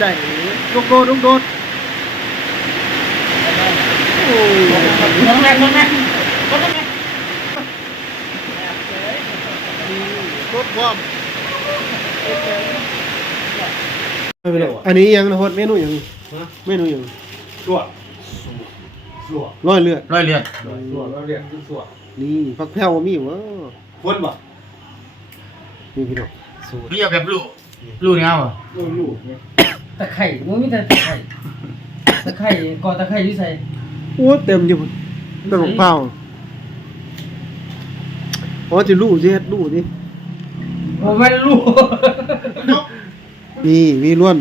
ไดโกโก้ลุงโดดโอ้ยลงแรงลงแรงลงแรงรถพร้อมไม่เป็นไรอันนี้ยังนะฮอดเมนูยังเมนูยังสัวสัวร้อยเลือดร้อยเลือดสัวเราเรียกคือสัวนี่ผักแพรวมีวะคนบ่นี่พี่น้องนี่แบบลูกลูกนี่เอาเหลูกลูกเนี่ย ตะไคร่มันมีแต่ตะไคร่ตะไคร่ก่อตะไคร่อยู่ใส่โอ้เต็มอยู่พุ่นต้นของเผาอ๋อจะลู่สิเฮ็ดลู่สิโอ้แม่นลูกนี่มีล้วน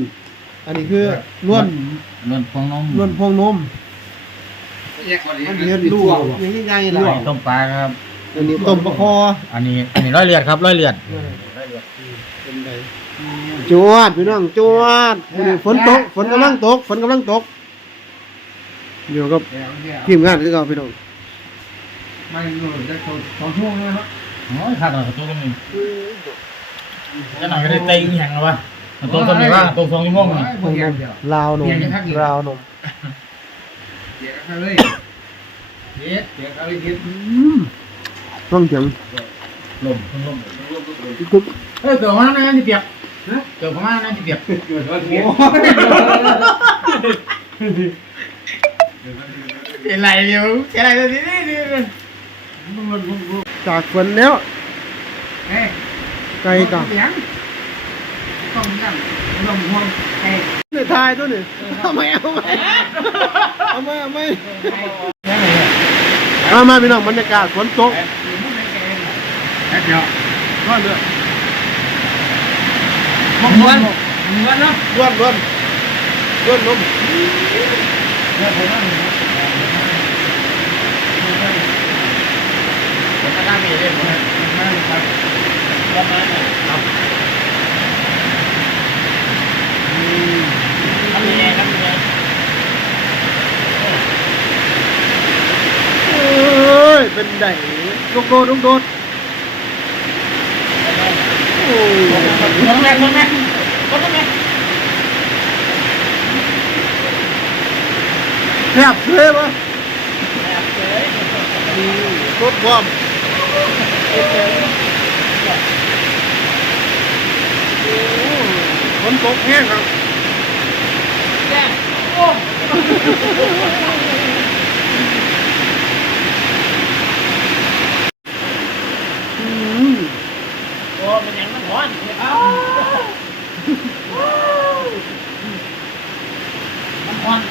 อันนี้คือล้วนเลือดฟองนมล้วนพองนมแยกก่อนอันนี้เฮ็ดลู่ยังใหญ่ๆล่ะต้มปลาครับ อันนี้ต้มปลาคอ อันนี้ อันนี้ร้อยเลือดครับร้อยเลือด เป็นไงจวดพี่น้องจวดมื้อนี้ฝนตกฝนกำลังตกฝนกำลังตกเดี๋ยวกับทีมงานคือเก่าพี่น้องมันลูกได้สองสองชั่วโมงแล้วเนาะโอ้ยขาดหน่อยตัวนี้จะหน่อยก็ได้เต็งแข็งแล้ววะมันตัวตัวนี้ว่าตัวสองชั่วโมงนี่บ่เกี่ยวเดียวลาวนมลาวนมเดี๋ยวกันเลยเฮ็ดเดี๋ยวกันเลยเฮ็ดอืมต้องเสียง ลมลมกรุ๊บเอ้ยเกิดมาแล้วนะที่เปียกเกิดมาแล้วนะที่เปียกเกิดว่าเกียอะไรเดี๋ยวอะไรเดี๋ยวนี้นี่จากฝนแล้วเอ้ยไกลกับเสียงต้องนั่งลมห่วงไอ้ในทายตัวนี่เอาไหมเอาไหมเอาไหมเอาไหมเอามาพี่น้องบรรยากาศฝนตก แป๊บเดียวร้อนเลยม้วนม้วนเนาะร้อนร้อนร้อนลม ลงแรงลงแรงลงแรงแทบเลยปะรถพร้อมฝนตกแห้งครับ อืม โอ้เป็นยังมันร้อนมันร้อน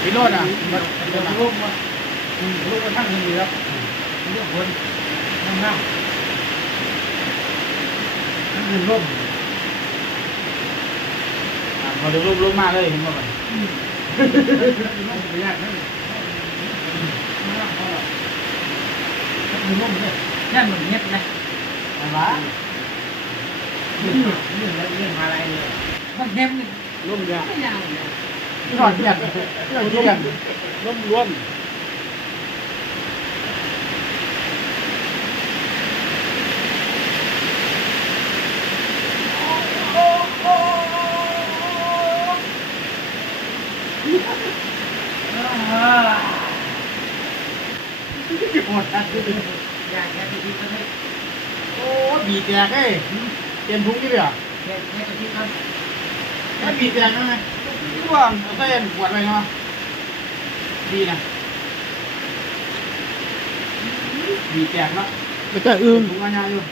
พี่โรดอะมันมันรูปมันรูปมันทั้งนี้แล้ว เรื่องคนนั่งนั่งนั่งยืนร่มมาดูรูปรูปมาเลยเห็นไหมไม่ยากนั่งนั่งพอแล้วยืนร่มเลยแค่เหมือนเงียบนะอะไรเรื่องเรื่องเรื่องอะไรเนี่ยมันเงียบนี่ร่มยางไม่ยาวเลยที่ก่อนเทียบที่ก่อนเทียบร่ม ล้วนอยากแค่ที่มันให้โอ้บีแตกเอ้ยเตรียมทุกที่เลยอะแค่แค่ที่มันถ้าบีแตกนั่นไงร่วงเอาเส้นขวดไปเนาะดีนะบีแตกเนาะแล้วก็อึ้งถุงงานอยู่